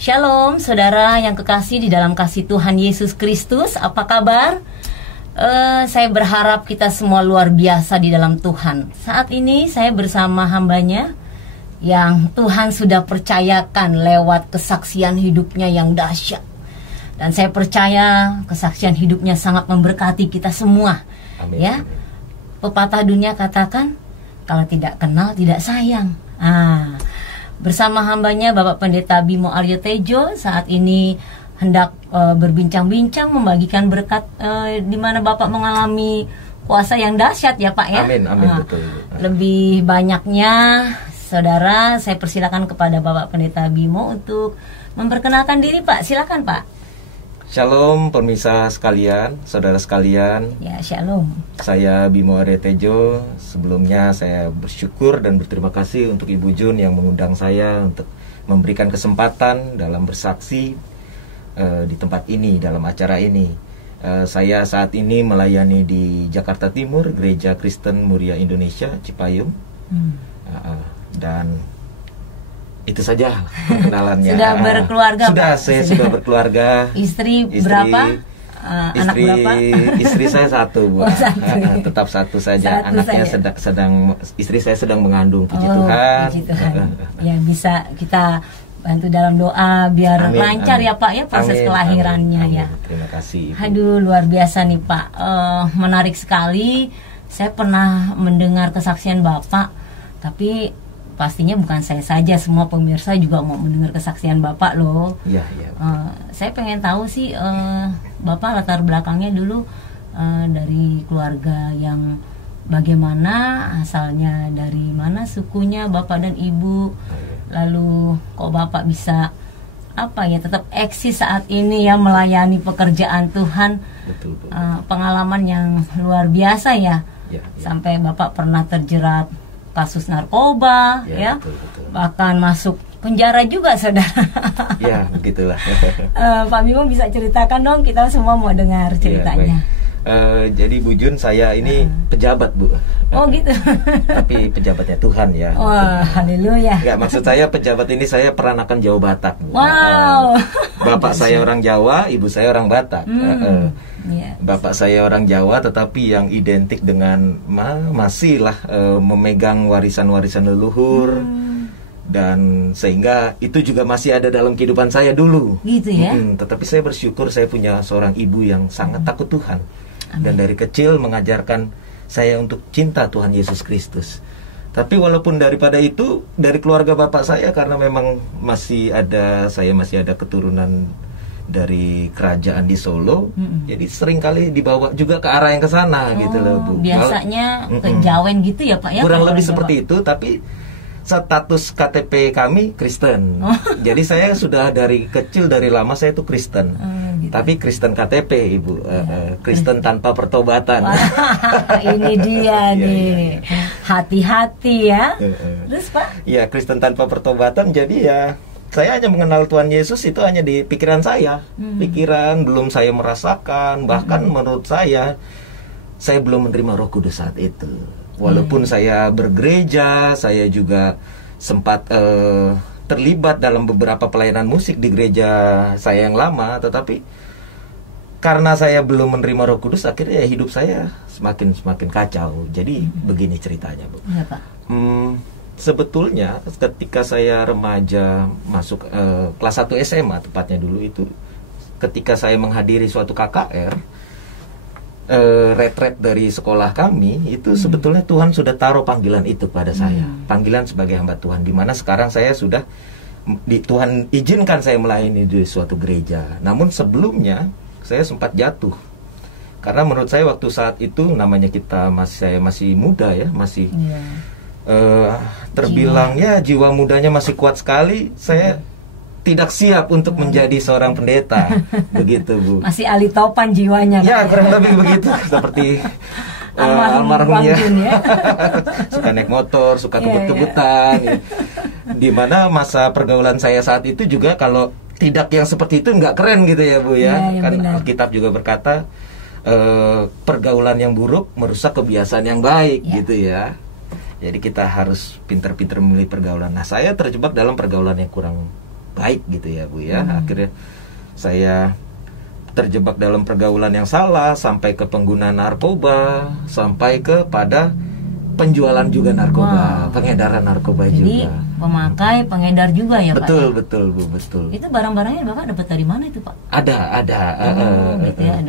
Shalom saudara yang kekasih di dalam kasih Tuhan Yesus Kristus. Apa kabar? Saya berharap kita semua luar biasa di dalam Tuhan. Saat ini saya bersama hambanya yang Tuhan sudah percayakan lewat kesaksian hidupnya yang dahsyat. Dan saya percaya kesaksian hidupnya sangat memberkati kita semua. Amin. Ya, pepatah dunia katakan, kalau tidak kenal tidak sayang. Bersama hambanya Bapak Pendeta Bimo Aryo Tejo saat ini hendak berbincang-bincang membagikan berkat di mana Bapak mengalami kuasa yang dahsyat ya Pak ya. Amin, amin, betul. Lebih banyaknya saudara, saya persilakan kepada Bapak Pendeta Bimo untuk memperkenalkan diri Pak. Silakan Pak. Shalom pemirsa sekalian, saudara sekalian. Ya, shalom. Saya Bimo Aryo Tejo. Sebelumnya saya bersyukur dan berterima kasih untuk Ibu Jun yang mengundang saya untuk memberikan kesempatan dalam bersaksi di tempat ini, dalam acara ini. Saya saat ini melayani di Jakarta Timur, Gereja Kristen Muria Indonesia, Cipayung. Dan itu saja perkenalannya. Sudah berkeluarga Sudah, Pak? saya sudah berkeluarga. Istri berapa? Anak berapa? Istri saya satu, Bu. Tetap satu saja. Anaknya istri saya sedang mengandung. Puji Tuhan. Puji Tuhan. Ya, bisa kita bantu dalam doa biar lancar ya Pak ya proses kelahirannya. Amin. Ya. Terima kasih, Ibu. Aduh, luar biasa nih Pak. Menarik sekali. Saya pernah mendengar kesaksian Bapak, tapi pastinya bukan saya saja, semua pemirsa juga mau mendengar kesaksian Bapak loh. Iya. Saya pengen tahu sih Bapak latar belakangnya dulu dari keluarga yang bagaimana, asalnya dari mana sukunya Bapak dan Ibu, lalu kok Bapak bisa tetap eksis saat ini ya melayani pekerjaan Tuhan. Betul. Pengalaman yang luar biasa ya. Ya. Sampai Bapak pernah terjerat kasus narkoba, ya. Betul. Bahkan masuk penjara juga, saudara. Ya, begitulah. Pak Bimo bisa ceritakan dong, kita semua mau dengar ceritanya. Ya, jadi Bu Jun, saya ini pejabat, Bu. Oh gitu. Tapi pejabatnya Tuhan ya. Wah, haleluya. Enggak, maksud saya pejabat ini saya peranakan Jawa Batak, Bu. Wow. Bapak saya orang Jawa, ibu saya orang Batak. Yeah. Bapak saya orang Jawa, tetapi yang identik dengan masih lah memegang warisan-warisan leluhur. Dan sehingga itu juga masih ada dalam kehidupan saya dulu. Gitu ya. Tetapi saya bersyukur saya punya seorang ibu yang sangat takut Tuhan. Dan dari kecil mengajarkan saya untuk cinta Tuhan Yesus Kristus. Tapi walaupun daripada itu, dari keluarga bapak saya, karena memang saya masih ada keturunan dari kerajaan di Solo, jadi seringkali dibawa juga ke arah yang ke sana gitu loh, Bu. Biasanya ke Jawen gitu ya Pak ya? Kurang lebih seperti itu, tapi status KTP kami Kristen. Jadi saya sudah dari kecil, dari lama saya itu Kristen. Gitu. Tapi Kristen KTP, Ibu. Kristen tanpa pertobatan. Ini dia nih. Hati-hati ya. Terus Pak? Ya, Kristen tanpa pertobatan. Jadi ya, saya hanya mengenal Tuhan Yesus itu hanya di pikiran saya. Pikiran, belum saya merasakan. Bahkan menurut saya belum menerima Roh Kudus saat itu. Walaupun saya bergereja, saya juga sempat terlibat dalam beberapa pelayanan musik di gereja saya yang lama, tetapi karena saya belum menerima Roh Kudus, akhirnya hidup saya semakin kacau. Jadi begini ceritanya, Bu. Ya, Pak. Sebetulnya ketika saya remaja masuk kelas 1 SMA tepatnya dulu itu, ketika saya menghadiri suatu KKR, retret dari sekolah kami itu, sebetulnya Tuhan sudah taruh panggilan itu pada saya, panggilan sebagai hamba Tuhan, dimana sekarang saya sudah Tuhan izinkan saya melayani di suatu gereja. Namun sebelumnya saya sempat jatuh, karena menurut saya waktu saat itu namanya saya masih muda ya, masih terbilang jiwa mudanya masih kuat sekali. Saya tidak siap untuk menjadi seorang pendeta. Begitu, Bu. Masih Ali Topan jiwanya. Ya, kurang lebih begitu. Seperti almarhumnya. Ya. Suka naik motor, suka kebut-kebutan. Ya. Dimana masa pergaulan saya saat itu juga kalau tidak yang seperti itu nggak keren gitu ya, Bu ya. Kan Alkitab juga berkata pergaulan yang buruk merusak kebiasaan yang baik gitu ya. Jadi kita harus pintar-pintar memilih pergaulan. Nah, saya terjebak dalam pergaulan yang kurang baik gitu ya Bu ya. Akhirnya saya terjebak dalam pergaulan yang salah, sampai ke penggunaan narkoba, sampai kepada penjualan juga narkoba, pengedaran narkoba. Jadi, juga. Pemakai, pengedar juga ya betul, Pak? Betul Bu, betul. Itu barang-barangnya Bapak dapat dari mana itu Pak? Ada. Gitu ya,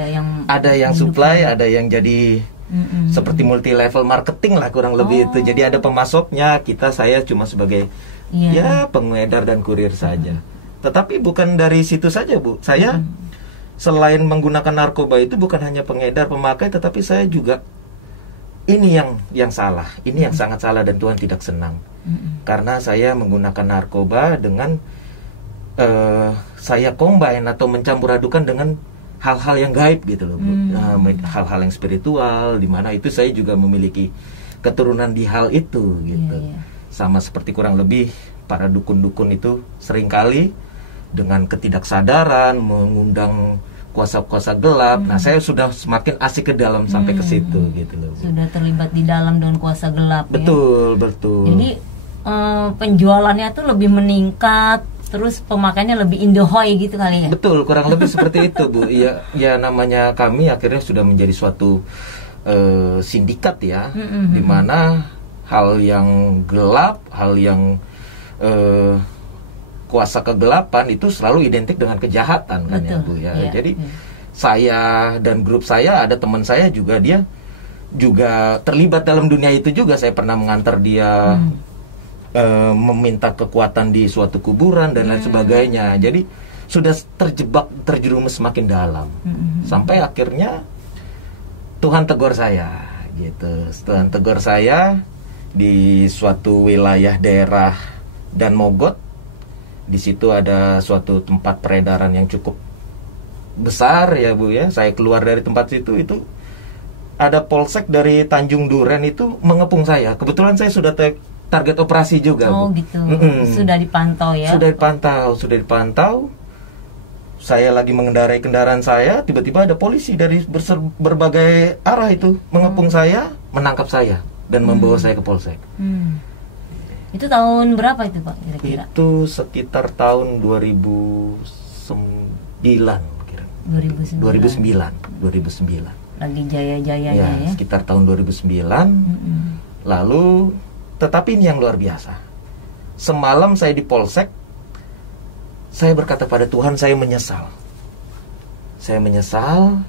ada yang supply, ada yang jadi seperti multi level marketing lah kurang lebih itu. Jadi ada pemasoknya, saya cuma sebagai ya pengedar dan kurir saja. Tetapi bukan dari situ saja Bu. Saya selain menggunakan narkoba itu bukan hanya pengedar, pemakai, tetapi saya juga ini yang salah. Ini yang sangat salah dan Tuhan tidak senang. Karena saya menggunakan narkoba dengan saya combine atau mencampur adukan dengan hal-hal yang gaib gitu loh Bu. Hal-hal yang spiritual, di mana itu saya juga memiliki keturunan di hal itu gitu. Sama seperti kurang lebih para dukun-dukun itu seringkali dengan ketidaksadaran mengundang kuasa-kuasa gelap. Nah, saya sudah semakin asik ke dalam sampai ke situ gitu loh Bu. Sudah terlibat di dalam dengan kuasa gelap. Betul. Jadi penjualannya tuh lebih meningkat, terus pemakainya lebih indohoy gitu kali ya? Betul, kurang lebih seperti itu Bu. Ya namanya kami akhirnya sudah menjadi suatu sindikat ya, di mana hal yang gelap, hal yang kuasa kegelapan itu selalu identik dengan kejahatan kan. Betul, ya Bu ya. Jadi saya dan grup saya, ada teman saya juga, dia juga terlibat dalam dunia itu juga. Saya pernah mengantar dia meminta kekuatan di suatu kuburan dan lain sebagainya. Jadi sudah terjerumus semakin dalam. Sampai akhirnya Tuhan tegur saya gitu. Tuhan tegur saya di suatu wilayah daerah Dan Mogot. Di situ ada suatu tempat peredaran yang cukup besar ya Bu ya. Saya keluar dari tempat itu ada polsek dari Tanjung Duren itu mengepung saya. Kebetulan saya sudah target operasi juga Bu. Gitu. Sudah dipantau ya? Sudah dipantau. Saya lagi mengendarai kendaraan saya, tiba-tiba ada polisi dari berbagai arah itu mengepung saya, menangkap saya dan membawa saya ke polsek. Itu tahun berapa itu Pak kira-kira? Itu sekitar tahun 2009 kira. 2009. Lagi jaya-jayanya ya. Sekitar tahun 2009. Lalu tetapi ini yang luar biasa. Semalam saya di polsek, saya berkata pada Tuhan, saya menyesal. Saya menyesal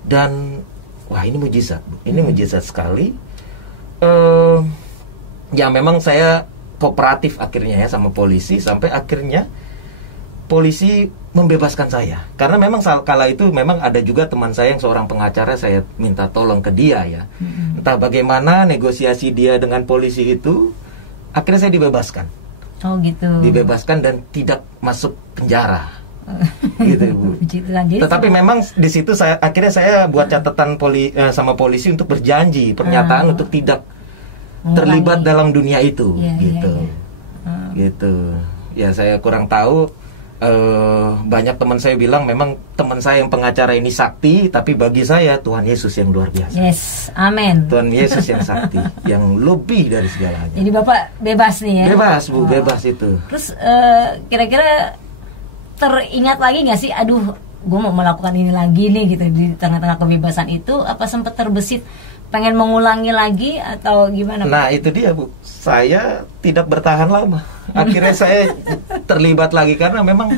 dan wah ini mujizat. Ini mujizat sekali. Ya memang saya kooperatif akhirnya ya sama polisi, sampai akhirnya polisi membebaskan saya. Karena memang kala itu memang ada juga teman saya yang seorang pengacara, saya minta tolong ke dia ya. Entah bagaimana negosiasi dia dengan polisi itu, akhirnya saya dibebaskan. Oh gitu. Dibebaskan dan tidak masuk penjara. Gitu Bu. Jadi tetapi memang di situ akhirnya saya buat catatan sama polisi untuk berjanji, pernyataan untuk tidak terlibat dalam dunia itu, gitu. Ya saya kurang tahu. Banyak teman saya bilang memang teman saya yang pengacara ini sakti, tapi bagi saya Tuhan Yesus yang luar biasa. Yes, amin. Tuhan Yesus yang sakti, yang lebih dari segalanya. Jadi Bapak bebas nih ya? Bebas Bu, bebas itu. Terus kira-kira teringat lagi nggak sih? Aduh, gue mau melakukan ini lagi nih gitu di tengah-tengah kebebasan itu. Apa sempat terbesit pengen mengulangi lagi atau gimana Pak? Nah itu dia Bu, saya tidak bertahan lama. Akhirnya saya terlibat lagi karena memang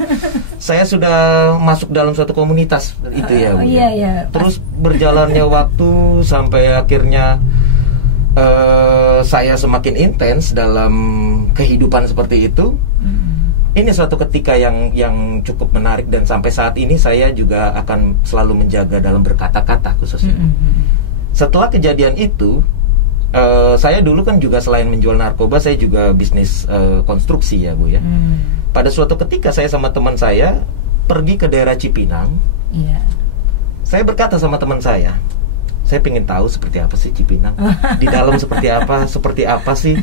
saya sudah masuk dalam suatu komunitas itu ya Bu. Iya. Terus berjalannya waktu sampai akhirnya saya semakin intens dalam kehidupan seperti itu. Ini suatu ketika yang cukup menarik dan sampai saat ini saya juga akan selalu menjaga dalam berkata-kata khususnya. Setelah kejadian itu, saya dulu kan juga selain menjual narkoba, saya juga bisnis konstruksi ya Bu ya. Pada suatu ketika saya sama teman saya pergi ke daerah Cipinang. Saya berkata sama teman saya pengen tahu seperti apa sih Cipinang, di dalam seperti apa sih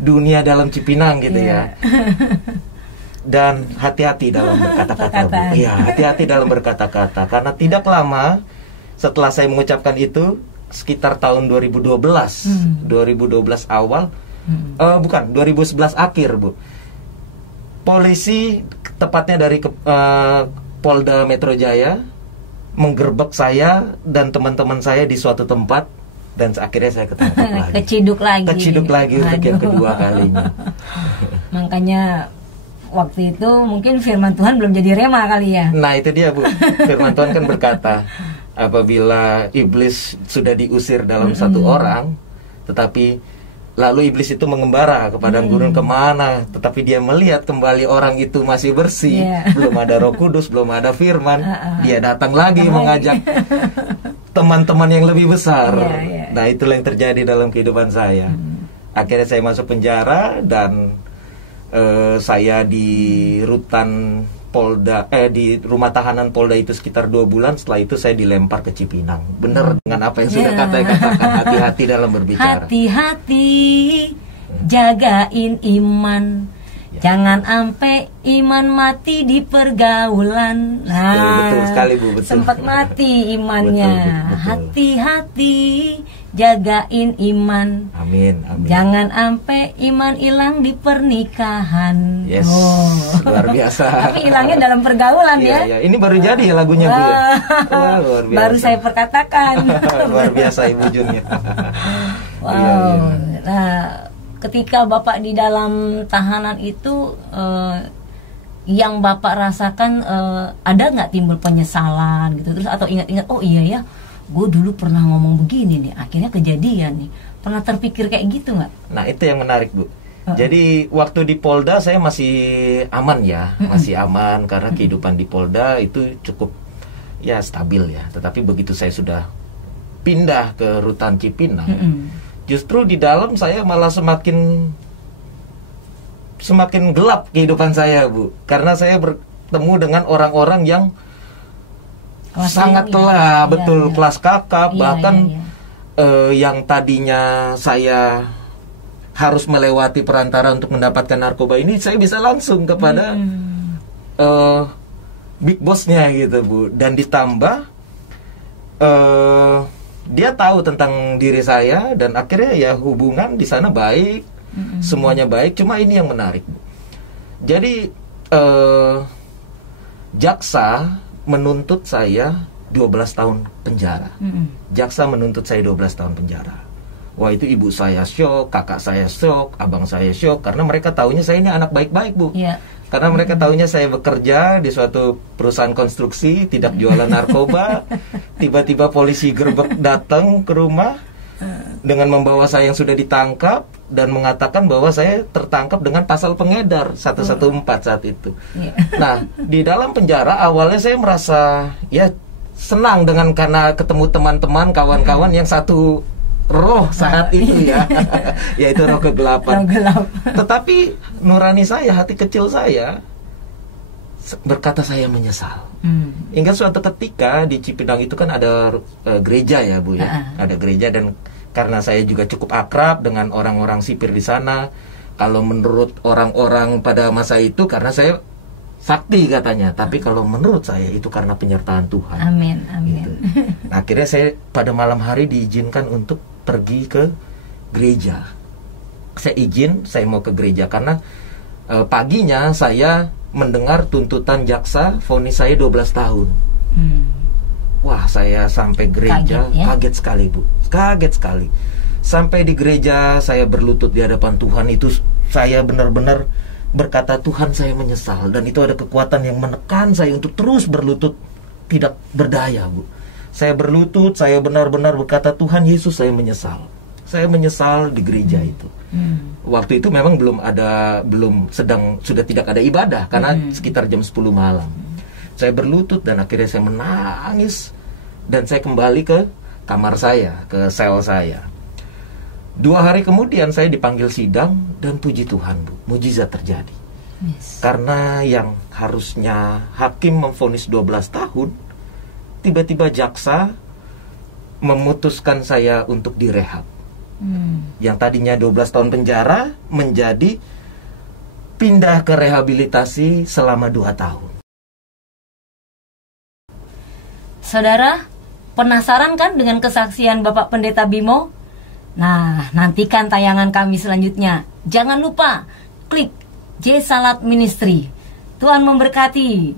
dunia dalam Cipinang gitu ya. Dan hati-hati dalam berkata-kata Bu. Iya, hati-hati dalam berkata-kata karena tidak lama setelah saya mengucapkan itu, sekitar tahun 2012 awal, bukan 2011 akhir Bu, polisi tepatnya dari Polda Metro Jaya menggerbek saya dan teman-teman saya di suatu tempat, dan akhirnya saya ketangkap lagi. Keciduk lagi untuk yang kedua kalinya. Makanya waktu itu mungkin firman Tuhan belum jadi rema kali ya. Nah itu dia Bu, firman Tuhan kan berkata, apabila iblis sudah diusir dalam satu orang, tetapi lalu iblis itu mengembara ke padang gurun kemana, tetapi dia melihat kembali orang itu masih bersih, belum ada Roh Kudus, belum ada firman, dia datang lagi mengajak teman-teman yang lebih besar. Nah itulah yang terjadi dalam kehidupan saya. Akhirnya saya masuk penjara, dan saya di rutan Polda, di rumah tahanan Polda itu sekitar 2 bulan. Setelah itu saya dilempar ke Cipinang. Benar dengan apa yang sudah katakan, hati-hati dalam berbicara. Hati-hati, jagain iman. Jangan sampai iman mati di pergaulan. Betul sekali Bu, betul. Sempat mati imannya. Betul. Hati-hati, jagain iman. Amin, amin. Jangan sampai iman hilang di pernikahan. Yes, luar biasa. Tapi hilangnya dalam pergaulan ya. Iya, ini baru jadi ya lagunya Bu ya. Wah, luar biasa. Baru saya perkatakan. Luar biasa Ibu Junnya. Wow. Iya. Nah, ketika Bapak di dalam tahanan itu, yang Bapak rasakan, ada nggak timbul penyesalan gitu, terus atau ingat-ingat, oh iya ya, gue dulu pernah ngomong begini nih, akhirnya kejadian nih. Pernah terpikir kayak gitu nggak? Nah itu yang menarik Bu. Jadi waktu di Polda saya masih aman ya, masih aman karena kehidupan di Polda itu cukup ya stabil ya. Tetapi begitu saya sudah pindah ke rutan Cipinang, justru di dalam saya malah semakin gelap kehidupan saya Bu, karena saya bertemu dengan orang-orang yang sangat telah, betul, kelas kakap, bahkan yang tadinya saya harus melewati perantara untuk mendapatkan narkoba ini, saya bisa langsung kepada big bossnya gitu Bu, dan ditambah dia tahu tentang diri saya, dan akhirnya ya hubungan di sana baik, semuanya baik. Cuma ini yang menarik Bu. Jadi jaksa menuntut saya 12 tahun penjara. Jaksa menuntut saya 12 tahun penjara. Wah itu ibu saya syok, kakak saya syok, abang saya syok, karena mereka taunya saya ini anak baik-baik Bu. Karena mereka taunya saya bekerja di suatu perusahaan konstruksi, tidak jualan narkoba. Tiba-tiba polisi gerbek datang ke rumah dengan membawa saya yang sudah ditangkap dan mengatakan bahwa saya tertangkap dengan pasal pengedar 114 saat itu. Nah, di dalam penjara awalnya saya merasa ya senang dengan karena ketemu teman-teman, kawan-kawan yang satu roh saat itu ya, yaitu roh kegelapan. Tetapi nurani saya, hati kecil saya berkata saya menyesal. Hingga suatu ketika di Cipinang itu kan ada gereja ya Bu ya, ada gereja, dan karena saya juga cukup akrab dengan orang-orang sipir di sana. Kalau menurut orang-orang pada masa itu karena saya sakti katanya, tapi kalau menurut saya itu karena penyertaan Tuhan. Amin, amin. Gitu. Nah, akhirnya saya pada malam hari diizinkan untuk pergi ke gereja. Saya izin, saya mau ke gereja karena paginya saya mendengar tuntutan jaksa, vonis saya 12 tahun. Wah, saya sampai gereja kaget sekali Bu, kaget sekali. Sampai di gereja saya berlutut di hadapan Tuhan, itu saya benar-benar berkata, Tuhan saya menyesal. Dan itu ada kekuatan yang menekan saya untuk terus berlutut, tidak berdaya Bu. Saya berlutut, saya benar-benar berkata, Tuhan Yesus saya menyesal. Saya menyesal di gereja itu. Waktu itu memang sudah tidak ada ibadah karena sekitar jam 10 malam. Saya berlutut dan akhirnya saya menangis, dan saya kembali ke kamar saya, ke sel saya. 2 hari kemudian saya dipanggil sidang, dan puji Tuhan Bu, mujizat terjadi. Karena yang harusnya hakim memvonis 12 tahun, tiba-tiba jaksa memutuskan saya untuk direhab. Yang tadinya 12 tahun penjara menjadi pindah ke rehabilitasi selama 2 tahun. Saudara, penasaran kan dengan kesaksian Bapak Pendeta Bimo? Nah, nantikan tayangan kami selanjutnya. Jangan lupa klik J Salat Ministry. Tuhan memberkati.